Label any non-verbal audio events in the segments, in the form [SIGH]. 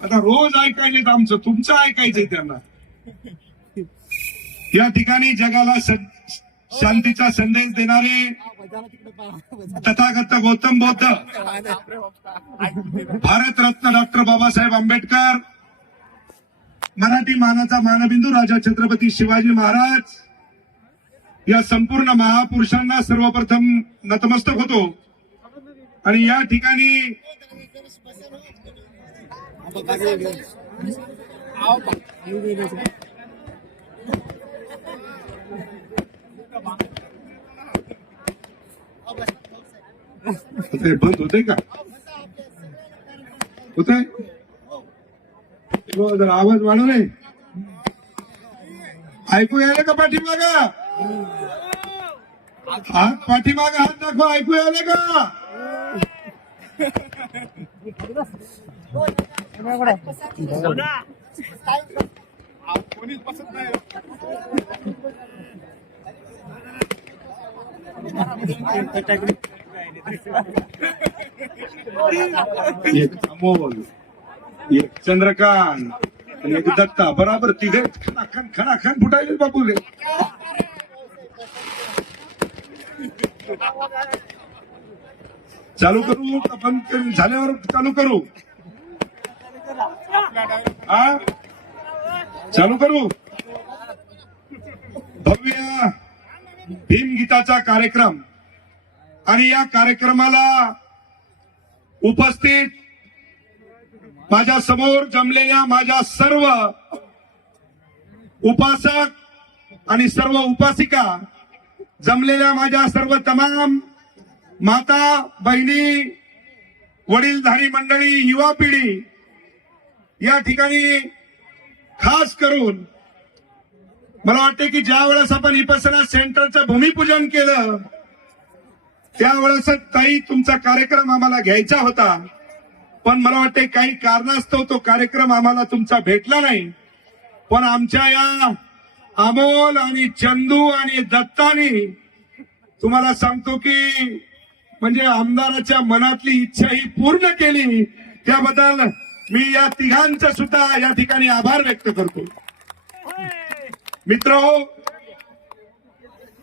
आता रोज ऐकायलेत आमचं तुमचं ऐकायचंय त्यांना. या ठिकाणी जगाला शांतीचा संदेश देणारे तथागत गौतम बौद्ध भारतरत्न डॉक्टर बाबासाहेब आंबेडकर मराठी मानाचा मानबिंदू राजा छत्रपती शिवाजी महाराज या संपूर्ण महापुरुषांना सर्वप्रथम नतमस्तक होतो. आणि या ठिकाणी होते बंद होते का? होत जरा आवाज वाढव रे. ऐकू यायला का पाठीमाग? हात पाठीमाग हात दाखवा ऐकू यायला का? एक अमोल एक चंद्रकांत एक दत्ता बराबर तिघे. खणाखण खणाखण फुटायचे बापूले. चालू करू आपण झाल्यावर चालू करू. हा? चालू करू? भव्य भीमगीताचा कार्यक्रम. आणि या कार्यक्रमाला उपस्थित माझ्यासमोर जमलेल्या माझ्या सर्व उपासक आणि सर्व उपासिका जमलेल्या माझ्या सर्व तमाम माता बहिणी वडीलधारी मंडळी युवा पिढी या ठिकाणी खास करून मला वाटते की ज्या वेळेस आपण विपसना सेंटरचं भूमिपूजन केलं त्यावेळेस ताई तुमचा कार्यक्रम आम्हाला घ्यायचा होता. पण मला वाटते काही कारणास्तव तो कार्यक्रम आम्हाला तुमचा भेटला नाही. पण आमच्या या अमोल आणि चंदू आणि दत्तानी तुम्हाला सांगतो की म्हणजे आमदाराच्या मनातली इच्छा ही पूर्ण केली. त्याबद्दल मी या तिघांचा सुद्धा या ठिकाणी आभार व्यक्त करतो. मित्र हो,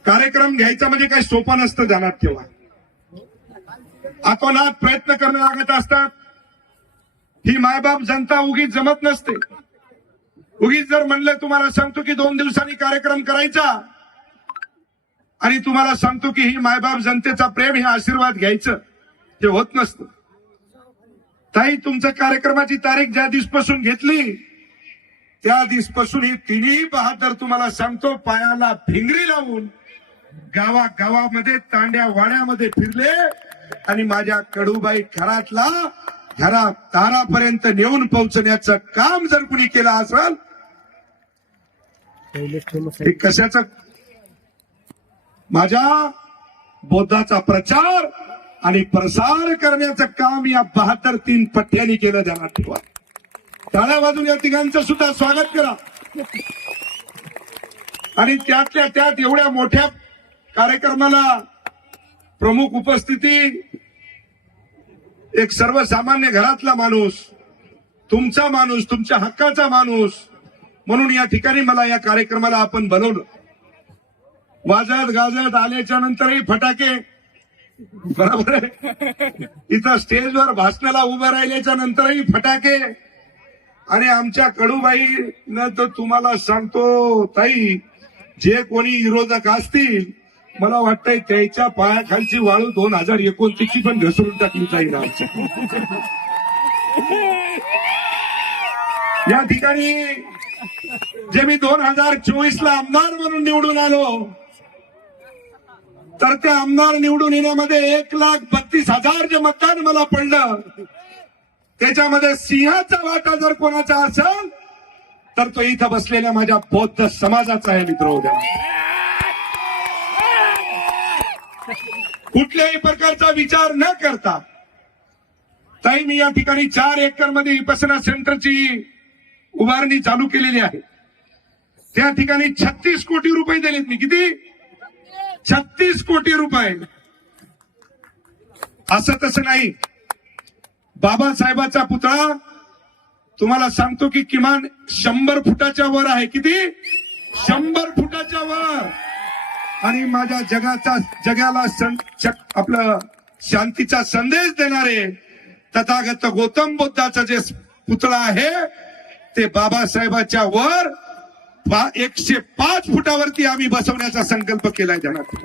कार्यक्रम घ्यायचा म्हणजे काही सोपं नसतं ध्यानात ठेवा. अतोनात प्रयत्न करणं लागत असतात. ही मायबाप जनता उगीच जमत नसते. उगीच जर म्हणलं तुम्हाला सांगतो की दोन दिवसांनी कार्यक्रम करायचा आणि तुम्हाला सांगतो की ही मायबाप जनतेचा प्रेम हे आशीर्वाद घ्यायचं ते होत नसतं. ताई तुमच्या कार्यक्रमाची तारीख ज्या दिवसपासून घेतली त्या दिवसपासून ही तिन्ही बहादर तुम्हाला सांगतो पायाला फिंगरी लावून गावा गावामध्ये तांड्या वाड्यामध्ये फिरले आणि माझ्या कडूबाई घरातला घरा तारापर्यंत नेऊन पोहोचण्याचं काम जर कुणी केलं असेल कशाच? माझ्या बौद्धाचा प्रचार आणि प्रसार करण्याचं काम या बहात्तर तीन पठ्ठ्यांनी केलं ध्यानात ठेवा. टाळ्या बाजून या तिघांचं सुद्धा स्वागत करा. आणि त्यातल्या त्यात एवढ्या मोठ्या कार्यक्रमाला प्रमुख उपस्थिती एक सर्वसामान्य घरातला माणूस तुमचा माणूस तुमच्या हक्काचा माणूस म्हणून या ठिकाणी मला या कार्यक्रमाला आपण बनवलं. वाजत गाजत आल्याच्या नंतरही फटाके बरोबर आहे? तिथं स्टेजवर भाषणाला उभं राहिल्याच्या नंतरही फटाके. आणि आमच्या कडूबाई न तर तुम्हाला सांगतो ताई जे कोणी विरोधक असतील मला वाटतंय त्याच्या पायाखालची वाळू दोन हजार एकोणतीसची पण घसरून टाकली जाईल आमच्या या ठिकाणी जे मी दोन हजार चोवीस ला आमदार म्हणून निवडून आलो तर ते आमदार निवडून येण्यामध्ये एक लाख बत्तीस हजार जे मतदान मला पडलं त्याच्यामध्ये सिंहाचा वाटा जर कोणाचा असेल तर तो इथं बसलेल्या माझ्या बौद्ध समाजाचा आहे मित्र उद्या. कुठल्याही प्रकारचा विचार न करता ताई मी या ठिकाणी चार एकरमध्ये विपसना सेंटरची उभारणी चालू केलेली आहे. त्या ठिकाणी छत्तीस कोटी रुपये दिलेत मी. किती? छत्तीस कोटी रुपये. असं तसं नाही. बाबासाहेबाचा पुतळा तुम्हाला सांगतो की किमान शंभर फुटाच्या वर आहे. किती? शंभर फुटाच्या वर. आणि माझ्या जगाचा जगाला सं- आपलं शांतीचा संदेश देणारे तथागत गौतम बुद्धाचा जे पुतळा आहे ते बाबासाहेबाच्या वर एकशे पाच फुटावरती आम्ही बसवण्याचा संकल्प केलाय ध्यानात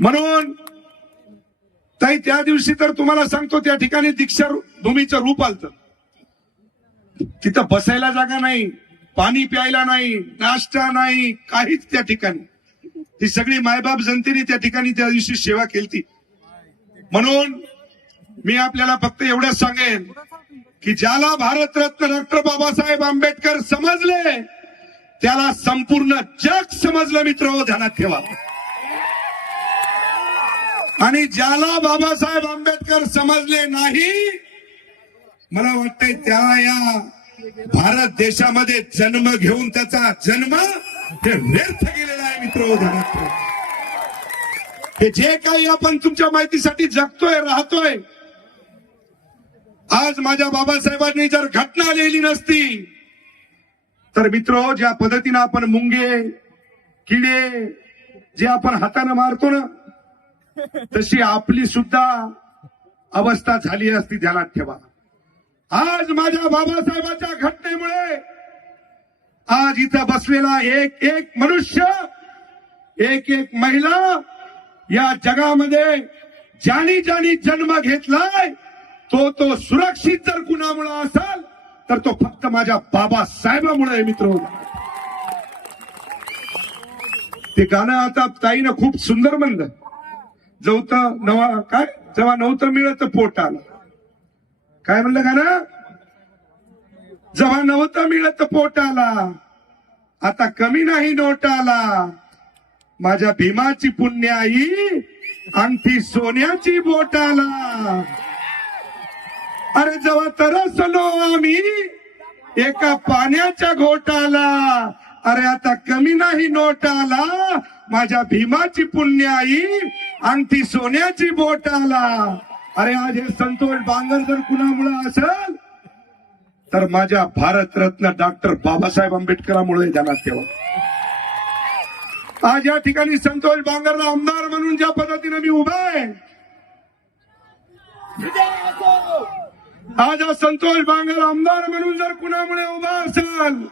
म्हणून ताई त्या दिवशी तर तुम्हाला सांगतो त्या ठिकाणी दीक्षा भूमीचं रूप आलत. तिथं बसायला जागा नाही पाणी प्यायला नाही नाश्ता नाही काहीच त्या ठिकाणी. ती सगळी मायबाप जनतेने त्या ठिकाणी त्या दिवशी सेवा केली म्हणून मी आपल्याला फक्त एवढंच सांगेन की ज्याला भारतरत्न डॉक्टर बाबासाहेब आंबेडकर समजले त्याला संपूर्ण जग समजलं मित्र हो, ध्यानात ठेवा आणि ज्याला बाबासाहेब आंबेडकर समजले नाही मला वाटतंय त्या या भारत देशामध्ये जन्म घेऊन त्याचा जन्म हे व्यर्थ गेलेला आहे मित्र हो, ध्यानात ठेवा. हे जे काही आपण तुमच्या माहितीसाठी जगतोय राहतोय आज माझ्या बाबासाहेबांनी जर घटना लिहिली नसती तर मित्र ज्या पद्धतीनं आपण मुंगे किडे जे आपण हाताने मारतो ना तशी आपली सुद्धा अवस्था झाली असती ध्यानात ठेवा. आज माझ्या बाबासाहेबांच्या घटनेमुळे आज इथं बसलेला एक एक मनुष्य एक एक महिला या जगामध्ये ज्यानी ज्यानी जन्म घेतलाय. तो तो सुरक्षित जर कुणामुळे असेल तर तो फक्त माझ्या बाबासाहेबामुळे आहे मित्र ते गाणं आता ताईनं खूप सुंदर म्हणलं. जवत नवा काय? जेव्हा नव्हतं मिळत पोट आला. काय म्हणलं गाणं? जेव्हा नव्हतं मिळत पोट आला. आता कमी नाही नोट आला. माझ्या भीमाची पुण्याई अंगठी सोन्याची बोट आला. अरे जेव्हा तरसलो आम्ही एका पाण्याच्या घोटाला अरे आता कमी नाही नोट आला माझ्या भीमाची पुण्याई ती सोन्याची बोट आला अरे आज हे संतोष बांगर जर कुणामुळे असेल तर माझ्या भारतरत्न डॉक्टर बाबासाहेब आंबेडकरांमुळे ध्यानात ठेवा आज या ठिकाणी संतोष बांगरला आमदार म्हणून ज्या पद्धतीने मी उभा आहे आज हा संतोष बांगर आमदार म्हणून जर कुणामुळे उभा असेल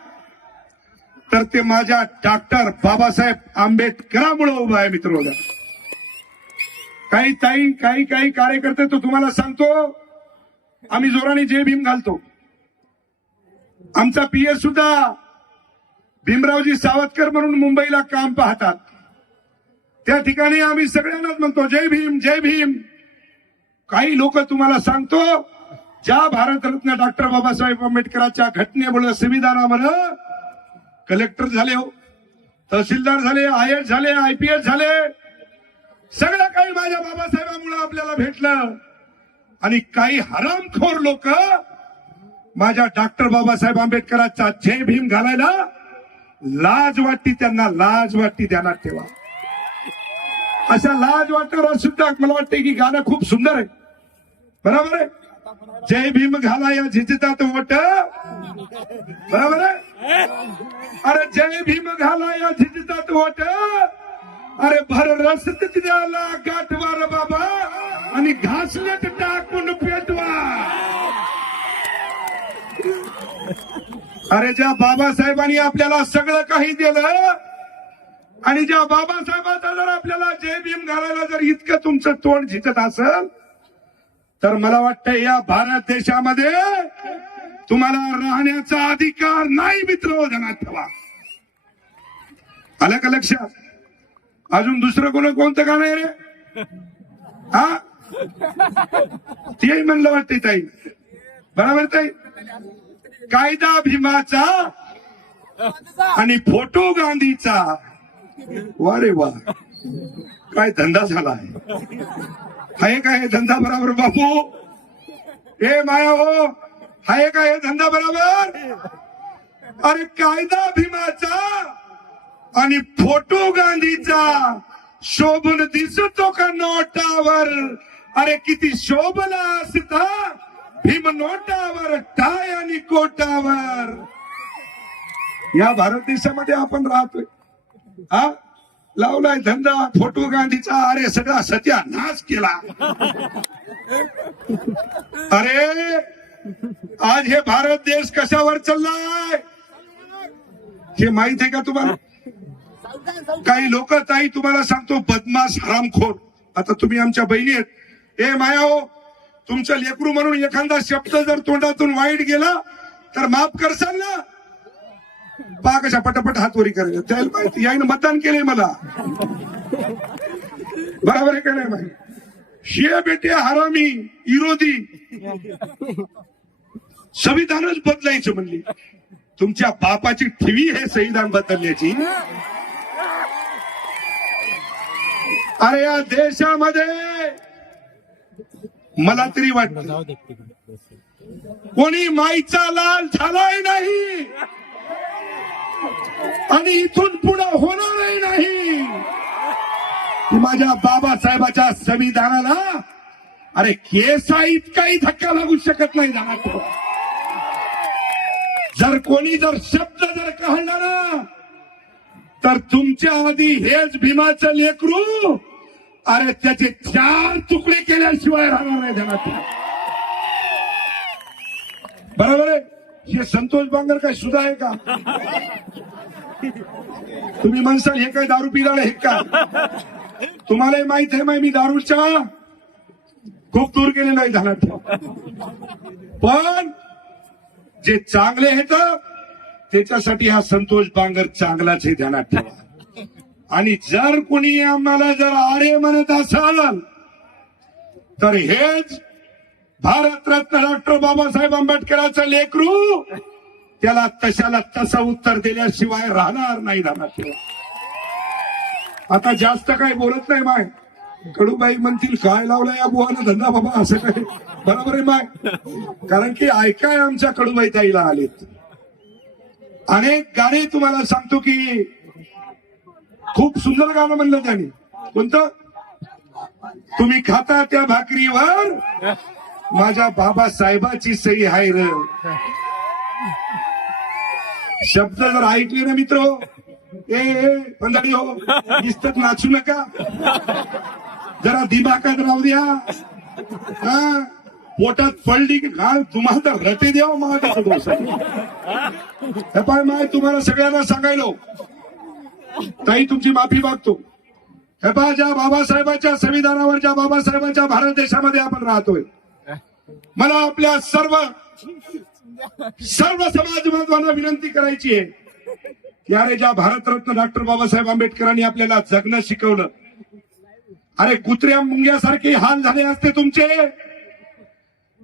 तर ते माझ्या डॉक्टर बाबासाहेब आंबेडकरांमुळे उभा आहे मित्र काही ताई काही काही कार्यकर्ते तो तुम्हाला सांगतो आम्ही जोराने जय भीम घालतो. आमचा पीएस सुद्धा भीमरावजी सावतकर म्हणून मुंबईला काम पाहतात. त्या ठिकाणी आम्ही सगळ्यांनाच म्हणतो जय भीम जय भीम. काही लोक तुम्हाला सांगतो ज्या भारतरत्न डॉक्टर बाबासाहेब आंबेडकरांच्या घटनेमुळे संविधानामुळे कलेक्टर झाले हो. तहसीलदार झाले आय एस झाले आय पी झाले. सगळं काही माझ्या बाबासाहेबांमुळे आपल्याला भेटलं. आणि काही हरामखोर लोक माझ्या डॉक्टर बाबासाहेब आंबेडकरांचा जय भीम घालायला लाज वाटती त्यांना लाज वाटती ध्यानात ठेवा अशा लाज वाटणारा सुद्धा मला वाटते की गाणं खूप सुंदर आहे. बरोबर आहे? जय भीम घाला या झिजतात वट. बरोबर अरे जय भीम घाला या झिजतात वट. अरे भर रस द्याला गाठवार बाबा. आणि घासलेट टाकून पेटवा. अरे ज्या बाबासाहेबांनी आपल्याला सगळं काही दिलं आणि ज्या बाबासाहेबांचा जर आपल्याला जय भीम घालायला जर इतकं तुमचं तोंड झिजत असेल तर मला वाटतं या भारत देशामध्ये तुम्हाला राहण्याचा अधिकार नाही मित्र जनात ठेवा. आलं का लक्षात अजून दुसरं कोण कोणतं गाणं आहे रे? हा? तेही म्हणलं वाटते ताई. बरोबर ताई? कायदा भीमाचा आणि फोटो गांधीचा. वा रे वा. काय धंदा झाला आहे. आहे का हे धंदा बरोबर बापू? हे माया हो आहे का हे धंदा बरोबर? अरे कायदा भीमाचा आणि फोटो गांधीचा शोभून दिसतो का नोटावर? अरे किती शोभला असता भीम नोटावर टाय आणि कोटावर. या भारत देशामध्ये आपण राहतोय. हा? लावलाय धंदा फोटो गांधीचा अरे सगळा सत्यानाश केला. अरे आज हे भारत देश कशावर चाललाय? हे माहीत आहे का तुम्हाला? काही लोक ताई तुम्हाला सांगतो बदमाश हरामखोर. आता तुम्ही आमच्या बहिणी आहेत. ए माया हो तुमचं लेकरू म्हणून एखादा शब्द जर तोंडातून वाईट गेला तर माफ करसाल ना? पहा कशा पटापट हातवरी करायला त्याला माहिती याईनं मतदान केलंय मला. बरोबर आहे का नाही माहिती शे बेटे हरामी विरोधी संविधानच बदलायचं म्हणली. तुमच्या बापाची ठेवी हे संविधान बदलण्याची. अरे या देशामध्ये मला तरी वाटत कोणी माईचा लाल झालाय नाही. आणि इथून पुढे होणारही नाही. माझ्या बाबासाहेबाच्या संविधानाला अरे केसा इतकाही धक्का लागू शकत नाही जाणार जर कोणी जर शब्द जर काढला ना तर तुमच्या आधी हेच भीमाचं लेकरू अरे त्याचे चार तुकडे केल्याशिवाय राहणार नाही ध्यानात बरोबर आहे? हे संतोष बांगर काय सुद्धा आहे का? तुम्ही म्हणसाल हे काय दारू पिला हे का? तुम्हालाही माहीत आहे माहिती मी दारूच्या? खूप दूर गेले नाही झाला पण जे चांगले आहेत त्याच्यासाठी हा संतोष बांगर चांगलाच आहे ध्यानात ठेवा. आणि जर कोणी आम्हाला जर आरे म्हणत असाल तर हेच भारतरत्न डॉक्टर बाबासाहेब आंबेडकरांचं लेकरू त्याला तशाला तसं उत्तर दिल्याशिवाय राहणार नाही राहणार आता जास्त काही बोलत नाही माय. कडूबाई म्हणतील काय लावला या बुवानं धंदा बाबा? असं काय बरोबर आहे माय. कारण की ऐकाय आमच्या कडूबाई ताईला आलेत. अनेक गाणे तुम्हाला सांगतो की खूप सुंदर गाणं म्हणलं त्याने. कोणतं? तुम्ही खाता त्या भाकरीवर माझ्या बाबासाहेबाची सही आहे र. शब्द जर ऐकले ना मित्र ए ए, हो दिसतात नाचू नका. जरा दिमागात राहू द्या. हा? पोटात पडली की घाल तुम्हाला तर रटे द्यावं मला हे पाय माय तुम्हाला सगळ्यांना सांगायलो. ताई तुमची माफी मागतो. हे पहा ज्या बाबासाहेबांच्या संविधानावर ज्या बाबासाहेबांच्या भारत देशामध्ये आपण राहतोय मला आपल्या सर्व सर्व समाज बांधवांना विनंती करायची आहे की अरे ज्या भारतरत्न डॉक्टर बाबासाहेब आंबेडकरांनी आपल्याला जगणं शिकवलं अरे कुत्र्या मुंग्यासारखे हाल झाले असते तुमचे.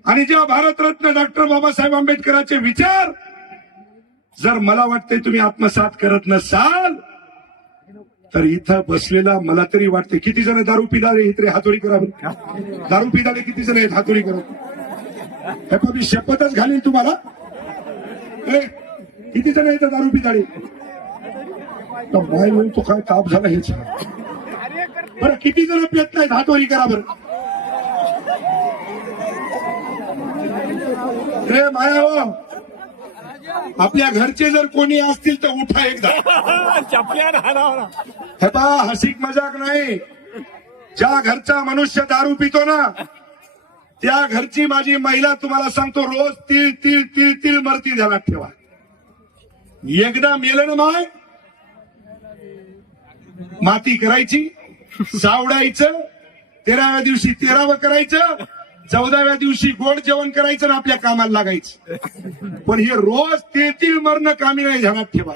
आणि ज्या भारतरत्न डॉक्टर बाबासाहेब आंबेडकरांचे विचार जर मला वाटते तुम्ही आत्मसात करत नसाल तर इथं बसलेला मला तरी वाटते किती जण दारू पिदारे इथे हातोडी करा दारू पिदारे किती जण आहेत हातोडी करा. हे पण मी शपथच घालीन तुम्हाला. किती जण येतात दारू पिदारे तर माय म्हणून तो काय ताप झाला हेच. बरं किती जण पेत नाहीत? हातोडी करा बरं. रे माया हो आपल्या घरचे जर कोणी असतील तर उठा एकदा. हे पा हसिक मजाक नाही. ज्या घरचा मनुष्य दारू पितो ना त्या घरची माझी महिला तुम्हाला सांगतो रोज तीळ तीळ तीळ तीळ मरती ध्यानात ठेवा. एकदा मेलं ना माय माती करायची सावडायचं तेराव्या दिवशी तेरावं करायचं चौदाव्या दिवशी गोड जेवण करायचं ना आपल्या कामाला लागायचं. पण हे रोज तेतील मरणं कामी नाही ध्यानात ठेवा.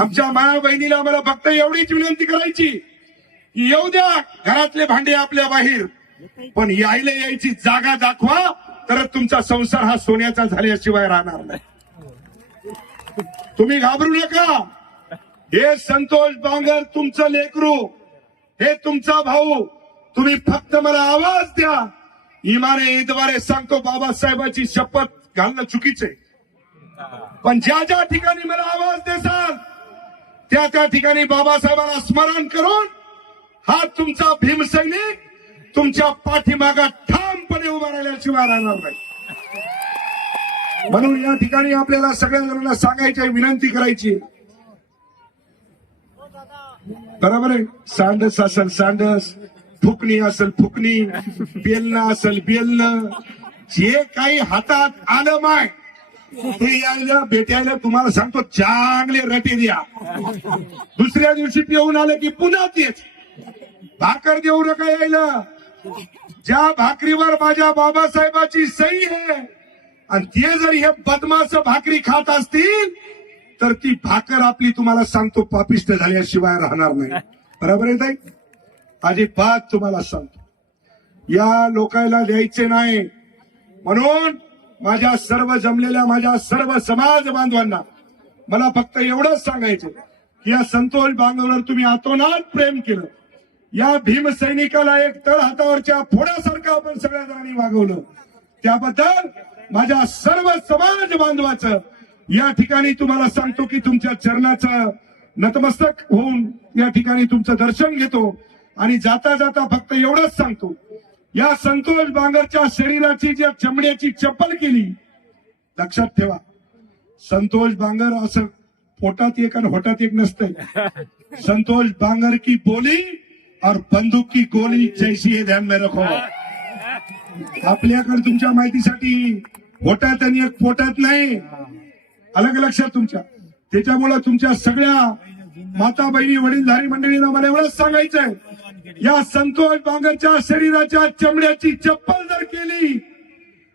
आमच्या माया बहिणीला आम्हाला फक्त एवढीच विनंती करायची की येऊ द्या घरातले भांडे आपल्या बाहेर. पण यायला यायची जागा दाखवा तर तुमचा संसार हा सोन्याचा झाल्याशिवाय राहणार नाही. तुम्ही घाबरू नका. हे संतोष बांगर तुमचं लेकरू हे तुमचा भाऊ तुम्ही फक्त मला आवाज द्या. इमाने ईदवारे सांगतो बाबासाहेबाची शपथ घालणं चुकीचे. पण ज्या ज्या ठिकाणी मला आवाज देसाल त्या त्या ठिकाणी बाबासाहेबांना स्मरण करून हा तुमचा भीमसैनिक तुमच्या पाठीमागा ठामपणे उभा राहिल्याशिवाय राहणार नाही. म्हणून या ठिकाणी आपल्याला सगळ्या जणांना सांगायची विनंती करायची बरोबर आहे? सांडस असेल सांडस फुकणी असेल फुकणी बेलणं असेल बेलणं. जे काही हातात आलं माय ते यायला भेटायला तुम्हाला सांगतो चांगले रटे द्या. दुसऱ्या दिवशी पिऊन आलं की पुन्हा तेच. भाकर देऊ नका यायला. ज्या भाकरीवर माझ्या बाबासाहेबाची सही आहे आणि ते जर हे बदमाश भाकरी खात असतील तर ती भाकर आपली तुम्हाला सांगतो पापिष्ट झाल्याशिवाय राहणार नाही. बरोबर आहे ताई? अजिबात तुम्हाला सांगतो. या लोकायला द्यायचे नाही. म्हणून माझ्या सर्व जमलेल्या माझ्या सर्व समाज बांधवांना मला फक्त एवढंच सांगायचं की या संतोष बांधवांवर तुम्ही आतोनात प्रेम केलं. या भीम सैनिकाला एक तळ हातावरच्या फोडासारखं आपण सगळ्या जणांनी वागवलं. त्याबद्दल माझ्या सर्व समाज बांधवाचं या ठिकाणी तुम्हाला सांगतो की तुमच्या चरणाचं नतमस्तक होऊन या ठिकाणी तुमचं दर्शन घेतो. आणि जाता जाता फक्त एवढंच सांगतो. या संतोष बांगरच्या शरीराची ज्या चमड्याची चप्पल केली लक्षात ठेवा. संतोष बांगर असं पोटात एक आणि होटात एक नसतंय. [LAUGHS] संतोष बांगर की बोली और बंदूक की गोली जैसी है ध्यान में रखो। आपल्याकडे तुमच्या माहितीसाठी होटात आणि एक पोटात नाही. अलग लक्षात तुमच्या. त्याच्यामुळे तुमच्या सगळ्या माता बहिणी वडीलधारी मंडळींना मला एवढंच सांगायचंय. या संतोष बांगरच्या शरीराच्या चमड्याची चप्पल जर केली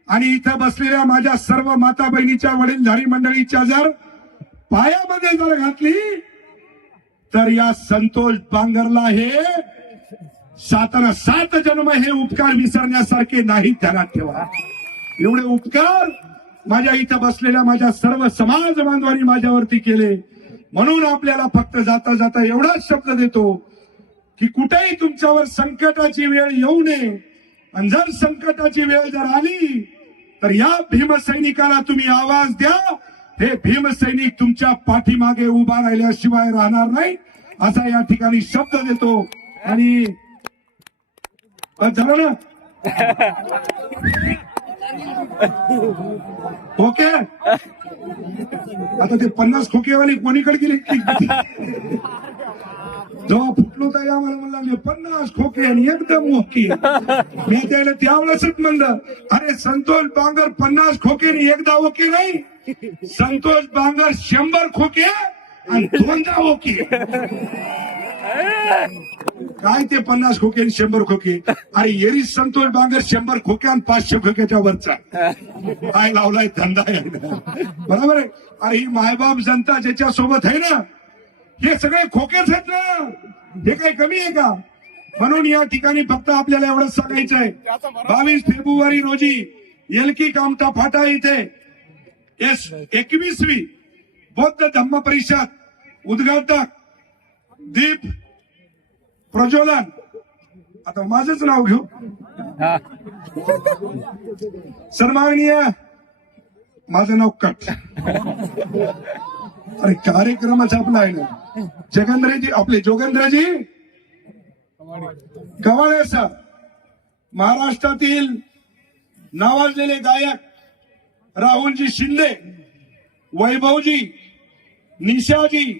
आणि इथं बसलेल्या माझ्या सर्व माता बहिणीच्या वडीलधारी मंडळीच्या जर पायामध्ये जर घातली तर या संतोष बांगरला हे सातारा सात जन्म हे उपकार विसरण्यासारखे नाही ध्यानात ठेवा. एवढे उपकार माझ्या इथं बसलेल्या माझ्या सर्व समाज बांधवांनी माझ्यावरती केले. म्हणून आपल्याला फक्त जाता जाता एवढाच शब्द देतो की कुठेही तुमच्यावर संकटाची वेळ येऊ नये. आणि जर संकटाची वेळ जर आली तर या भीमसैनिकाला तुम्ही आवाज द्या. हे भीमसैनिक तुमच्या पाठीमागे उभा राहिल्याशिवाय राहणार नाही. असा या ठिकाणी शब्द देतो. आणि झालं ना? ओके. आता ते पन्नास खोकेवाली कोणीकडे गेले? जेव्हा फुटलो तर आम्हाला म्हणला पन्नास खोके आणि एकदम मोकी. मी त्याला त्यावेळेसच म्हणलं अरे संतोष बांगर पन्नास खोके आणि एकदा ओके नाही. संतोष बांगर शंभर खोके आणि दोनदा ओके. काय ते पन्नास खोके आणि शंभर खोके? अरे येरी संतोष बांगर शंभर खोके आणि पाचशे खोक्याच्या वरचा. काय लावलाय धंदा आहे बरोबर आहे? अरे ही मायबाप जनता ज्याच्या सोबत आहे ना हे सगळे खोकेच आहेत ना. हे काही कमी आहे का? म्हणून या ठिकाणी फक्त आपल्याला एवढंच सांगायचं आहे. बावीस फेब्रुवारी रोजी एलकी कामटा फाटा इथे एस एकवीसवी बौद्ध धम्म परिषद उद्घाटक दीप प्रज्वलन. आता माझंच नाव घेऊ. सन्माननीय माझं नाव कट. अरे कार्यक्रमाचा आपला आहे ना. जगेंद्रजी आपले जोगेंद्रजी. कवाळे सर. महाराष्ट्रातील नावाजलेले गायक राहुलजी शिंदे वैभवजी निशाजी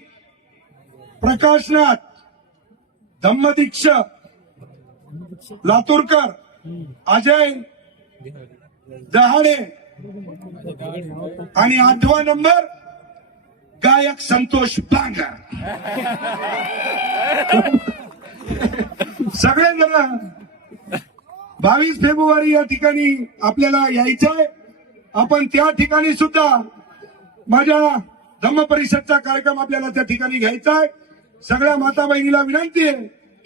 प्रकाशनाथ धम्मदीक्ष लातूरकर अजय दहाडे आणि आठवा नंबर गायक संतोष बांगर सगळे जण बावीस फेब्रुवारी या ठिकाणी आपल्याला यायचंय. आपण त्या ठिकाणी सुद्धा माझ्या धम्म परिषदचा कार्यक्रम आपल्याला त्या ठिकाणी घ्यायचा आहे सगळ्या माता बहिणीला विनंती आहे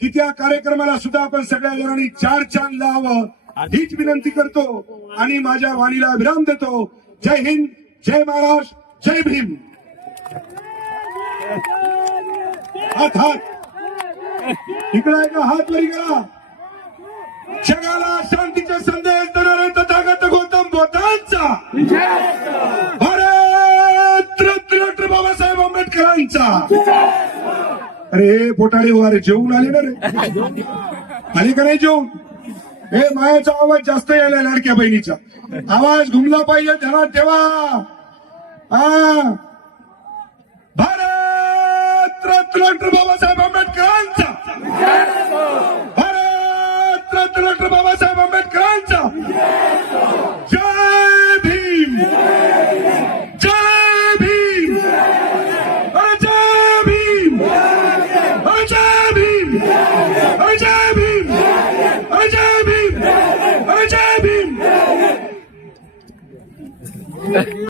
की त्या कार्यक्रमाला सुद्धा आपण सगळ्या जणांनी चार चांद लावावं. हीच विनंती करतो आणि माझ्या वाणीला विराम देतो. जय हिंद जय महाराष्ट्र जय भीम. हात हात. इकडे का? हात वरी करा. जगाला शांतीचा संदेश देणारे तथागत गौतम बुद्धांचा. भारत रत्न डॉक्टर बाबासाहेब आंबेडकरांचा. अरे पोटाळे वारे हो, जेवून आले ना रे. आले का नाही जेवून? हे मायाचा आवाज जास्त यायला लाडक्या बहिणीचा. आवाज घुमला पाहिजे ध्यानात ठेवा. हा भारत रत्न डॉक्टर बाबासाहेब आंबेडकरांचा. भारत रत्न डॉक्टर बाबासाहेब आंबेडकरांचा.